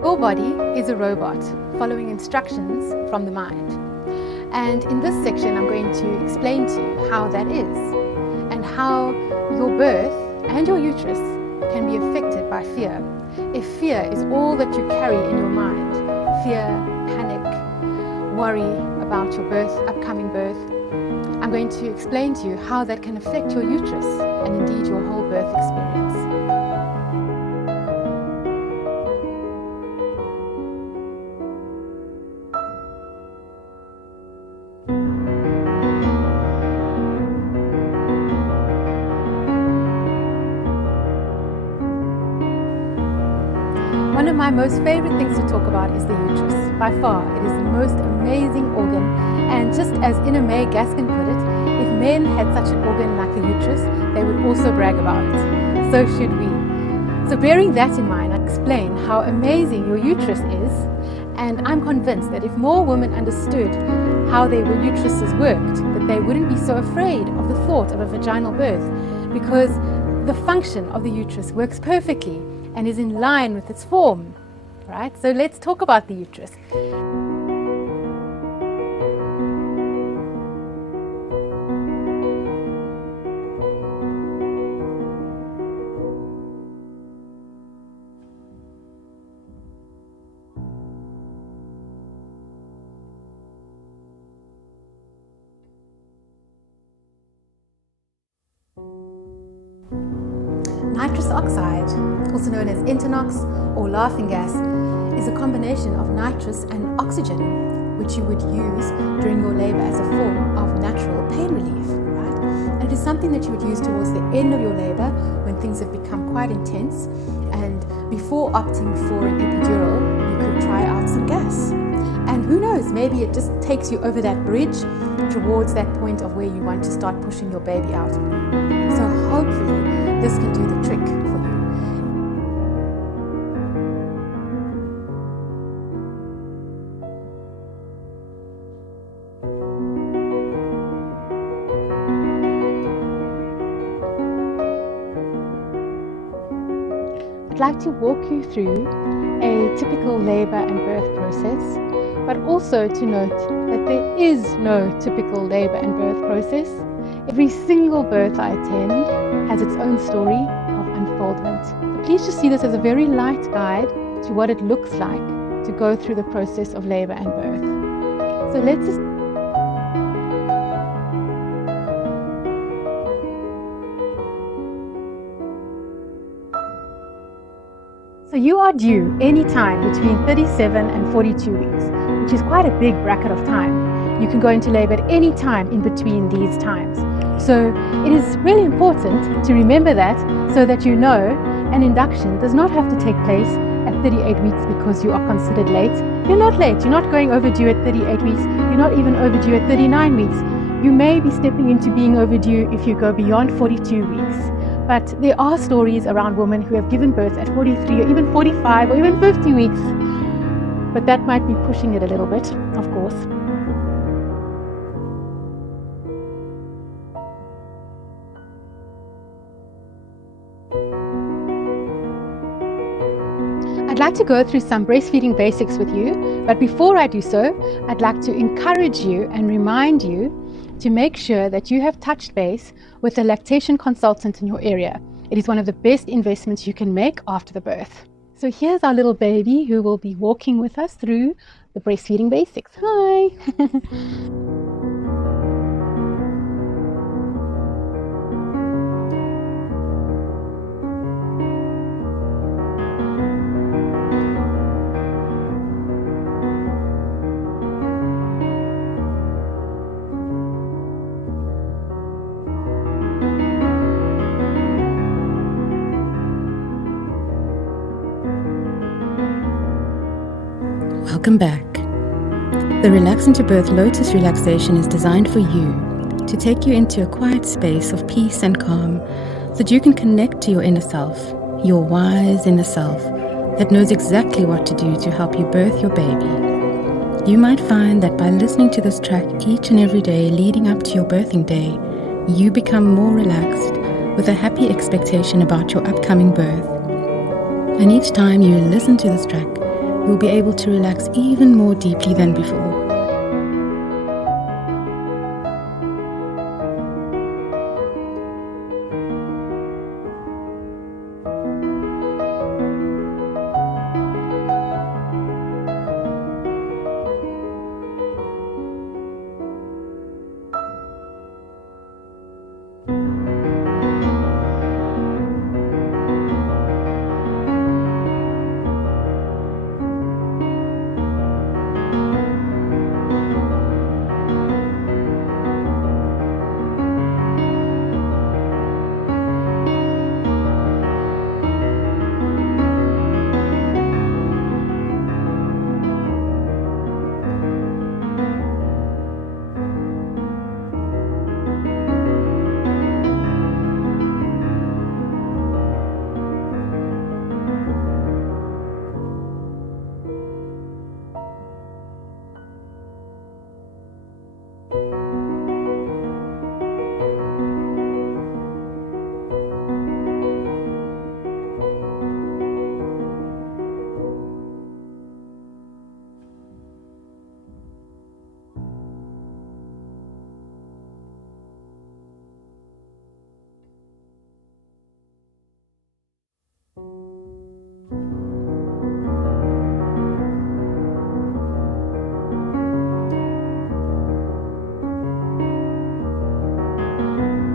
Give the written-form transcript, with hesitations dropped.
Your body is a robot following instructions from the mind. And in this section, I'm going to explain to you how that is and how your birth and your uterus can be affected by fear. If fear is all that you carry in your mind, fear, panic, worry about your birth, upcoming birth, I'm going to explain to you how that can affect your uterus and indeed your whole birth experience. One of my most favorite things to talk about is the uterus. By far, it is the most amazing organ, and just as Ina May Gaskin put it, if men had such an organ like the uterus, they would also brag about it. So should we. So bearing that in mind, I explain how amazing your uterus is, and I'm convinced that if more women understood how their uteruses worked, that they wouldn't be so afraid of the thought of a vaginal birth, because the function of the uterus works perfectly and is in line with its form, right? So let's talk about the uterus. Nitrous oxide, also known as internox or laughing gas, is a combination of nitrous and oxygen, which you would use during your labor as a form of natural pain relief, right? And it is something that you would use towards the end of your labor when things have become quite intense, and before opting for an epidural, you could try out some gas. And who knows, maybe it just takes you over that bridge towards that point of where you want to start pushing your baby out. So hopefully this can do the trick for you. I'd like to walk you through a typical labor and birth process, but also to note that there is no typical labor and birth process. Every single birth I attend has its own story of unfoldment. So please just see this as a very light guide to what it looks like to go through the process of labor and birth. So let's just So you are due any time between 37 and 42 weeks, which is quite a big bracket of time. You can go into labor at any time in between these times. So it is really important to remember that, so that you know an induction does not have to take place at 38 weeks because you are considered late. You're not late. You're not going overdue at 38 weeks. You're not even overdue at 39 weeks. You may be stepping into being overdue if you go beyond 42 weeks. But there are stories around women who have given birth at 43 or even 45 or even 50 weeks. But that might be pushing it a little bit, of course. I'd like to go through some breastfeeding basics with you, but before I do so, I'd like to encourage you and remind you to make sure that you have touched base with a lactation consultant in your area. It is one of the best investments you can make after the birth. So here's our little baby who will be walking with us through the breastfeeding basics. Hi! Welcome back. The Relax into Birth Lotus relaxation is designed for you to take you into a quiet space of peace and calm so that you can connect to your inner self, your wise inner self that knows exactly what to do to help you birth your baby. You might find that by listening to this track each and every day leading up to your birthing day, you become more relaxed with a happy expectation about your upcoming birth. And each time you listen to this track, you'll be able to relax even more deeply than before.